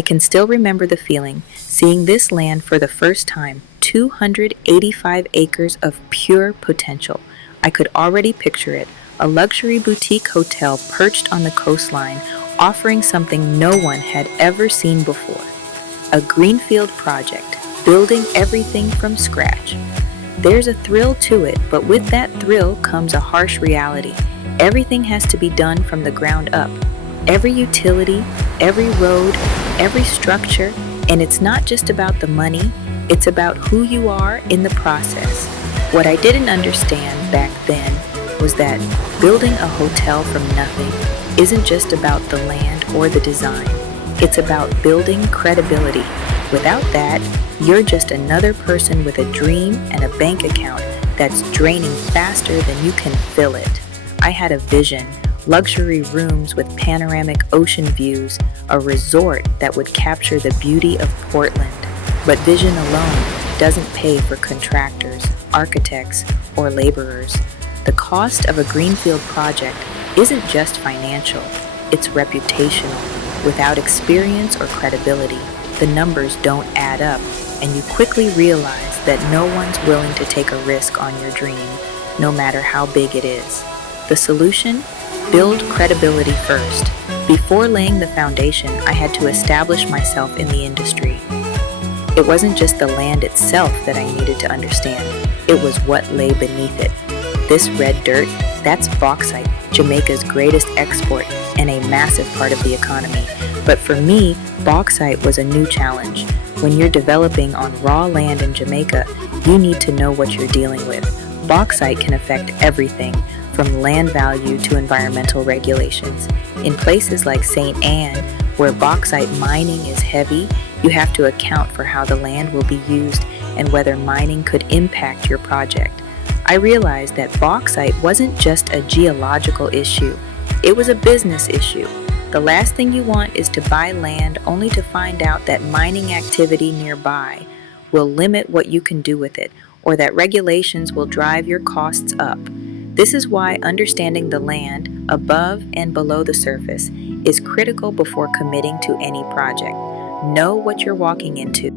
I can still remember the feeling, seeing this land for the first time, 285 acres of pure potential. I could already picture it, a luxury boutique hotel perched on the coastline, offering something no one had ever seen before. A greenfield project, building everything from scratch. There's a thrill to it, but with that thrill comes a harsh reality. Everything has to be done from the ground up. Every utility, every road, every structure, and it's not just about the money, it's about who you are in the process. What I didn't understand back then was that building a hotel from nothing isn't just about the land or the design. It's about building credibility. Without that, you're just another person with a dream and a bank account that's draining faster than you can fill it. I had a vision, luxury rooms with panoramic ocean views, a resort that would capture the beauty of Portland. But vision alone doesn't pay for contractors, architects, or laborers. The cost of a greenfield project isn't just financial, it's reputational. Without experience or credibility, the numbers don't add up, and you quickly realize that no one's willing to take a risk on your dream, no matter how big it is. The solution? Build credibility first. Before laying the foundation, I had to establish myself in the industry. It wasn't just the land itself that I needed to understand, it was what lay beneath it. This red dirt, that's bauxite, Jamaica's greatest export and a massive part of the economy. But for me, bauxite was a new challenge. When you're developing on raw land in Jamaica, you need to know what you're dealing with. Bauxite can affect everything, from land value to environmental regulations. In places like St. Ann, where bauxite mining is heavy, you have to account for how the land will be used and whether mining could impact your project. I realized that bauxite wasn't just a geological issue, it was a business issue. The last thing you want is to buy land only to find out that mining activity nearby will limit what you can do with it, or that regulations will drive your costs up. This is why understanding the land, above and below the surface, is critical before committing to any project. Know what you're walking into.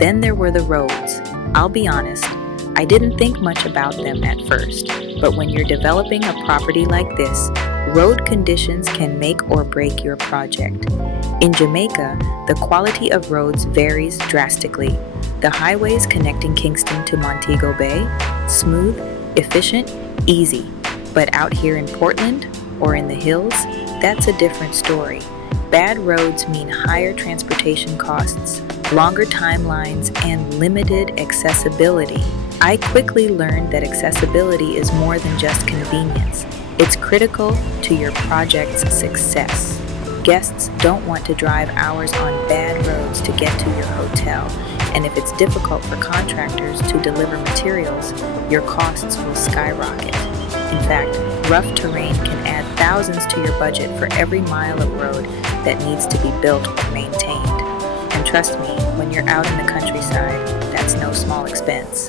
Then there were the roads. I'll be honest, I didn't think much about them at first, but when you're developing a property like this, road conditions can make or break your project. In Jamaica, the quality of roads varies drastically. The highways connecting Kingston to Montego Bay, smooth, efficient, easy. But out here in Portland or in the hills, that's a different story. Bad roads mean higher transportation costs, longer timelines, and limited accessibility. I quickly learned that accessibility is more than just convenience. It's critical to your project's success. Guests don't want to drive hours on bad roads to get to your hotel, and if it's difficult for contractors to deliver materials, your costs will skyrocket. In fact, rough terrain can add thousands to your budget for every mile of road that needs to be built or maintained. And trust me, when you're out in the countryside, that's no small expense.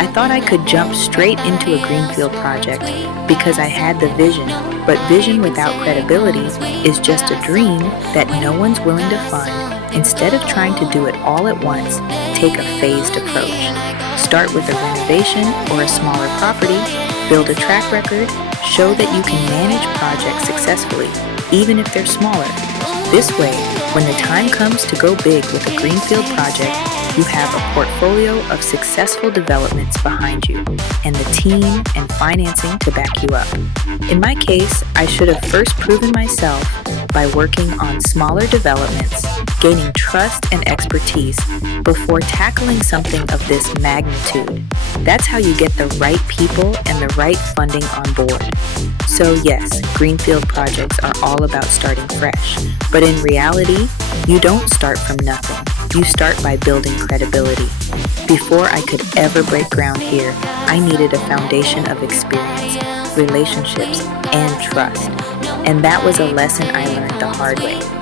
I thought I could jump straight into a greenfield project because I had the vision, but vision without credibility is just a dream that no one's willing to fund. Instead of trying to do it all at once, take a phased approach. Start with a renovation or a smaller property, build a track record, show that you can manage projects successfully, even if they're smaller. This way, when the time comes to go big with a greenfield project, you have a portfolio of successful developments behind you and the team and financing to back you up. In my case, I should have first proven myself by working on smaller developments, gaining trust and expertise before tackling something of this magnitude. That's how you get the right people and the right funding on board. So yes, greenfield projects are all about starting fresh, but in reality, you don't start from nothing. You start by building credibility. Before I could ever break ground here, I needed a foundation of experience, relationships, and trust. And that was a lesson I learned the hard way.